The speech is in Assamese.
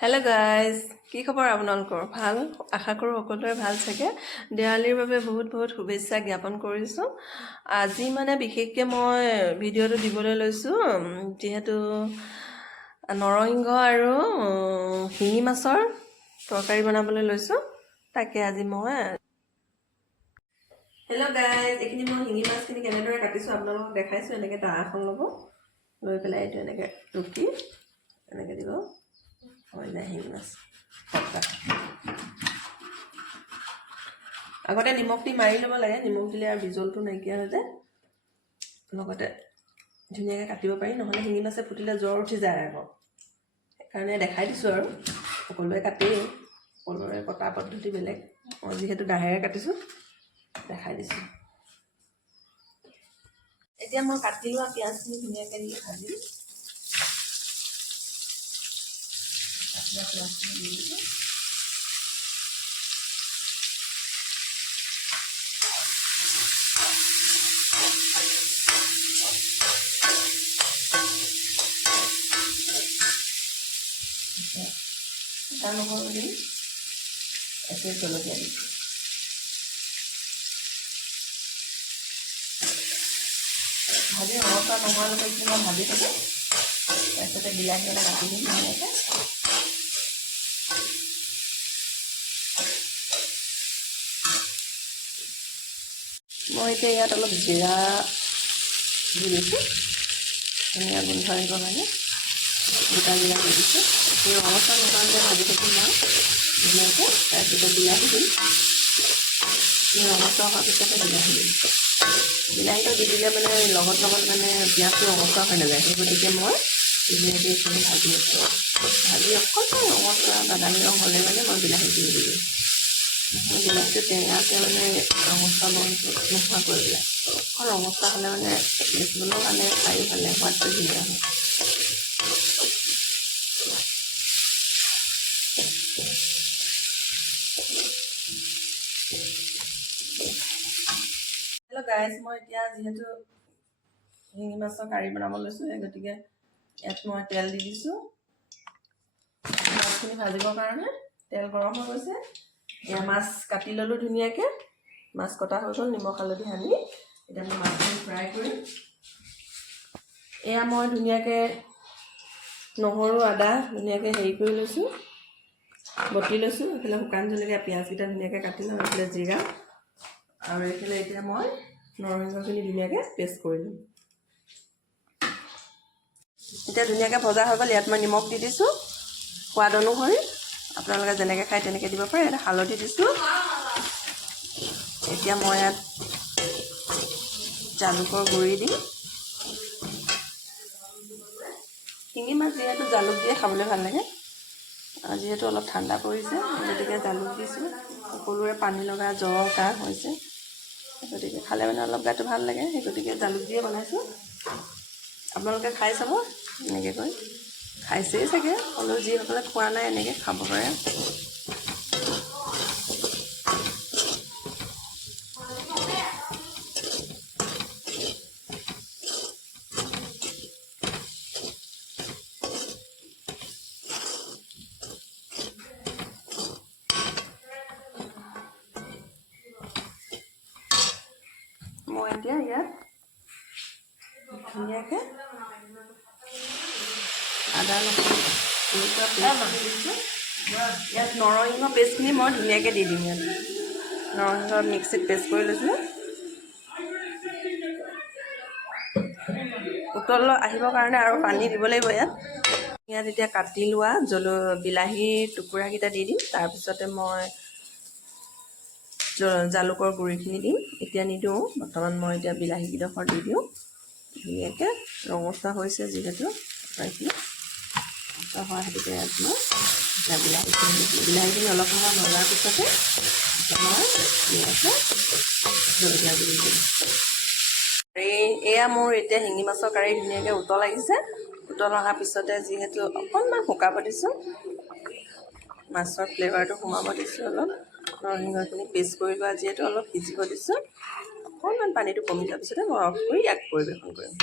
হেল্ল' গাইজ, কি খবৰ আপোনালোকৰ? ভাল, আশা কৰোঁ সকলোৰে ভাল চাগে। দেৱালীৰ বাবে বহুত বহুত শুভেচ্ছা জ্ঞাপন কৰিছোঁ। আজি মানে বিশেষকৈ মই ভিডিঅ'টো দিবলৈ লৈছোঁ যিহেতু নৰসিংহ আৰু শিঙি মাছৰ তৰকাৰী বনাবলৈ লৈছোঁ। তাকে আজি মই হেল্ল' গাইজ, এইখিনি মই শিঙি মাছখিনি কেনেদৰে কাটিছোঁ আপোনালোকক দেখাইছোঁ। এনেকৈ দা এখন ল'ব, লৈ পেলাই এইটো এনেকৈ টুকি এনেকৈ দিব। শিঙি মাছ আগতে নিমখ দি মাৰি ল'ব লাগে। নিমখ দিলে আৰু বিজলটো নাইকিয়া হৈ যায়, লগতে ধুনীয়াকৈ কাটিব পাৰি। নহ'লে শিঙি মাছে ফুটিলে জ্বৰ উঠি যায় আকৌ। সেইকাৰণে দেখাই দিছোঁ আৰু সকলোৱে কাটেই, সকলোৰে কটা পদ্ধতি বেলেগ। মই যিহেতু দাহেৰে কাটিছোঁ দেখাই দিছোঁ। এতিয়া মই কাটি লোৱা পিঁয়াজখিনি ধুনীয়াকৈ দি ভাজিম। পিঁয়াজখিনি দি দিছোঁ। শুকান নহৰু দিম, একে জলকীয়া দিছোঁ। ভাজি ৰঙচুৱা নোহোৱালৈকে এইখিনি মই ভাজি থাকোঁ। তাৰপিছতে বিলাহী এটা কাটি দিম ধুনীয়াকৈ। মই এতিয়া ইয়াত অলপ জিৰা দি দিছোঁ, ধুনীয়া গোন্ধ আহিবৰ কাৰণে। গোটা জিৰা দি দিছোঁ। এই ৰঙচুৱা নোহোৱালৈকে ভাজি থাকিম মই ধুনীয়াকৈ। তাৰপিছতে বিলাহী দিম। ৰঙচুৱা হোৱাৰ পিছতে বিলাহী দিম। বিলাহীটো দি দিলে মানে লগত মানে পিঁয়াজটো ৰঙচুৱা হৈ নাযায়। সেই গতিকে মই ধুনীয়াকৈ এইখিনি ভাজি আছোঁ। ভাজি অকণমান ৰঙচুৱা বাদামী ৰং হ'লে মানে মই বিলাহীটো দি দিম। বিলাহীটো টেঙাতে মানে ৰঙচুৱা বৰণটো নোহোৱা কৰি পেলাই। অকণ ৰঙচুৱা হ'লে মানে দেখিবলৈও মানে খায়ো ভাল লাগে, সোৱাদটো ধুনীয়া হয়। হেল্ল' গাইজ, মই এতিয়া যিহেতু শিঙি মাছৰ কাৰী বনাব লৈছোঁ, সেই গতিকে ইয়াত মই তেল দি দিছোঁ মাছখিনি ভাজিবৰ কাৰণে। তেল গৰম হৈ গৈছে। এয়া মাছ কাটি ল'লোঁ ধুনীয়াকৈ। মাছ কটা হৈ গ'ল, নিমখ হালধি সানি। এতিয়া মই মাছখিনি ফ্ৰাই কৰিম। এয়া মই ধুনীয়াকৈ নহৰু আদা ধুনীয়াকৈ হেৰি কৰি লৈছোঁ, বটি লৈছোঁ। এইফালে শুকান জলকীয়া, পিঁয়াজকেইটা ধুনীয়াকৈ কাটি লওঁ। এইফালে জিৰা আৰু এইফালে এতিয়া মই নৰসিংহখিনি ধুনীয়াকৈ পেষ্ট কৰি দিম। এতিয়া ধুনীয়াকৈ ভজা হৈ গ'ল। ইয়াত মই নিমখ দি দিছোঁ সোৱাদ অনুসৰি। আপোনালোকে যেনেকৈ খায় তেনেকৈ দিব পাৰে। ইয়াত হালধি দিছোঁ। এতিয়া মই ইয়াত জালুকৰ গুড়ি দিম। শিঙি মাছ যিহেতু জালুক দিয়ে খাবলৈ ভাল লাগে, যিহেতু অলপ ঠাণ্ডা পৰিছে গতিকে জালুক দিছোঁ। সকলোৰে পানী লগা জ্বৰ কাহ হৈছে, গতিকে খালে মানে অলপ গাটো ভাল লাগে। সেই গতিকে জালুক দিয়ে বনাইছোঁ। আপোনালোকে খাই চাব, এনেকৈ কৰি খাইছেই চাগে, হ'লেও যিসকলে খোৱা নাই এনেকৈ খাব পাৰে। মই এতিয়া ইয়াত ধুনীয়াকৈ আদা নহৰু দিছোঁ। ইয়াত নৰসিংহ পেষ্টখিনি মই ধুনীয়াকৈ দি দিম। ইয়াত নৰসিংহ মিক্সিত পেষ্ট কৰি লৈছোঁ। উতল আহিবৰ কাৰণে আৰু পানী দিব লাগিব ইয়াত। এতিয়া কাটি লোৱা বিলাহীৰ টুকুৰাকেইটা দি দিম। তাৰপিছতে মই জালুকৰ গুড়িখিনি দিম। এতিয়া নিদিওঁ, বৰ্তমান মই এতিয়া বিলাহীকেইডোখৰ দি দিওঁ। ধুনীয়াকৈ ৰঙচুৱা হৈছে যিহেতু তৰকাৰীখিনি হোৱা হেতুকে ইয়াত মই এতিয়া বিলাহীখিনি অলপ সময় ভজাৰ পিছতে মই ধুনীয়াকৈ জলকীয়া গুড়ি দিম। এয়া মোৰ এতিয়া শিঙি মাছৰ কাৰী ধুনীয়াকৈ উতল আহিছে। উতল অহাৰ পিছতে যিহেতু অকণমান শুকাব দিছোঁ, মাছৰ ফ্লেভাৰটো সোমাব দিছোঁ। অলপ নৰসিংহখিনি পেষ্ট কৰি লোৱা যিহেতু অলপ সিজিব দিছোঁ। অকণমান পানীটো কমি যোৱাৰ পিছতে মই অফ কৰি ইয়াক পৰিৱেশন কৰিম।